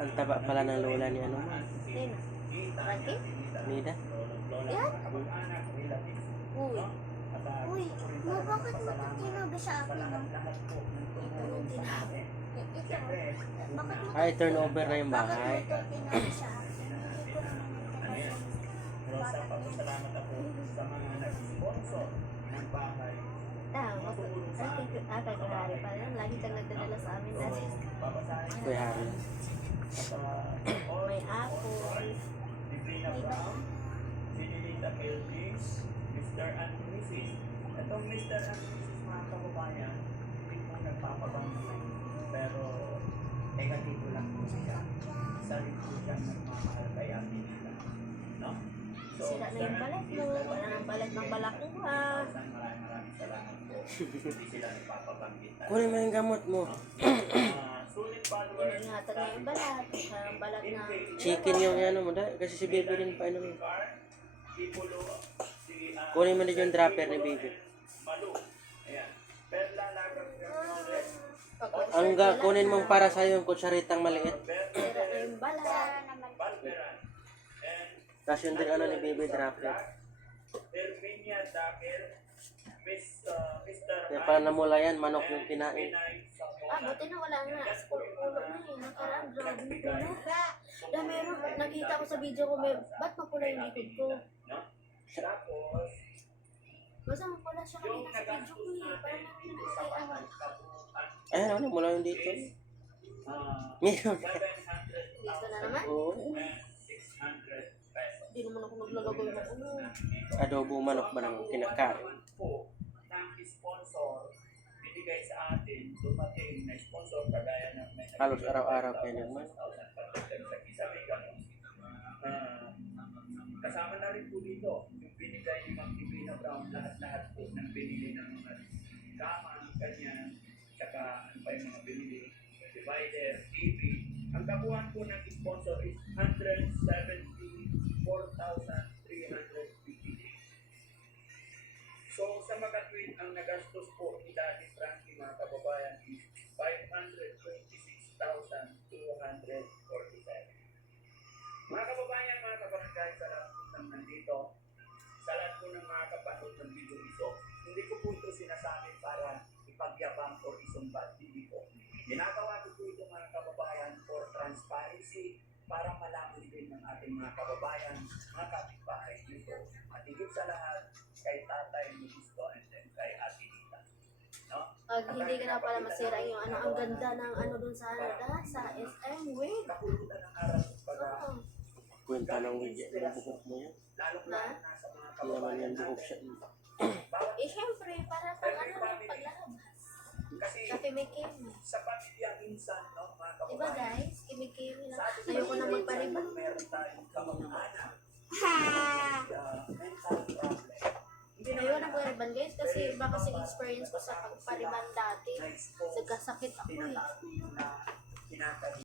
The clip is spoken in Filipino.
Ang taba pala ng lola ni ano mo. Sino? Frankie? Nida. Yan? Uy. Uy, ma, bakit mo tinabi sa akin, no? Ito yung tinabi. Ito. Bakit mo Ay, turnover na yung bahay. Bakit mo ito tinabi sa akin? Hindi ko naman ito kasi. Salamat ako sa mga nag-sponsor ng bahay. Kagahari pa rin. Lagi kang nagdadala sa amin dati. Kuya Harry. May apple. Divina Brown, Sinilita Elvis, Mr. and Mrs. Itong Mr. and Mrs. mga kababayan, hindi po nagpapabangin. Pero, negatibo lang po siya. Isa rin po siyang nagmamahal kay Ate Nila. No? So, Sira na yung balat mo. Wala nang balat ng balakuha. maraming salamat po. Hindi sila nagpapabangin. Kunin mo yung gamot mo. Sulit followers. Ingatan na yung balat. Ang balat na. Chicken yung ano mo dahil. Kasi si baby rin pa ano mo. Ipulo, si Kunin mo din yung dropper ni baby. Malu. Ayan. Perla Lagang Knowledge. Ang kunin mong para sa'yo yung kutsaritang maliit. Sira na yung balat. Balberan. And Tapos yun din ano ni baby dropper. Erminia Daker. Mr. Kaya para namula yan, manok yung kinain. Pinay Samora. Buti na wala na. Ulo na eh. Nakaraan, grabe na pula. Na meron, nakita ko sa video ko, ba't mapula yung likod ko? Tapos, Basta mapula siya kanina sa video ko eh. Parang nakikita ko. Ayan, ano, mula yung dito. Meron. 700 Dito na naman. Oo. and 600 pesos. Hindi naman ako naglalagay ng ulo. Adobo manok ba ng kinakain? Po ng sponsor binigay sa atin, dumating na sponsor kagaya ng Halos araw-araw kayo naman. Kasama na rin po dito yung binigay ni Ma'am Divina Brown, lahat-lahat po ng binili ng mga kama, ganyan, saka ano pa yung mga binili, divider, TV. Ang kabuuan po ng sponsor is 174,350. So, sa makatwin, ang nagastos po ni Daddy Frankie, mga kababayan, is 526,247. Mga kababayan, mga kabarangay, sa lahat po ng nandito, sa lahat po ng mga kapanood ng video ito, hindi ko po ito sinasabi para ipagyabang o isumbal, hindi po. Ginagawa ko po ito, mga kababayan, for transparency, para malaman din ng ating mga kababayan, mga kapitbahay dito, at higit sa lahat, kay Tatay Luisto and then kay Ate Nita. No? Pag hindi ka na pala masira yung ano, ang ganda ng ano dun sa SM, wait. Kapulutan ng araw pag Kwenta ng widget ng buhok mo yan. lalong-lalo na sa mga Hindi naman yan kababayan buhok natin. siya. Bawat Eh, syempre, para pag ano lang paglalabas. kasi Kasi may kimi. sa pamilya minsan, no, mga Diba kababayan, guys? Kimi-kimi sa lang. ating Ayoko na pamilya, magpariban. meron tayong kamag-anak, mental problem. Hindi Ayoko na magpariban guys kasi iba kasi experience ko sa pagpariban dati. na-expose, Nagkasakit ako eh. tinatago na tinatago.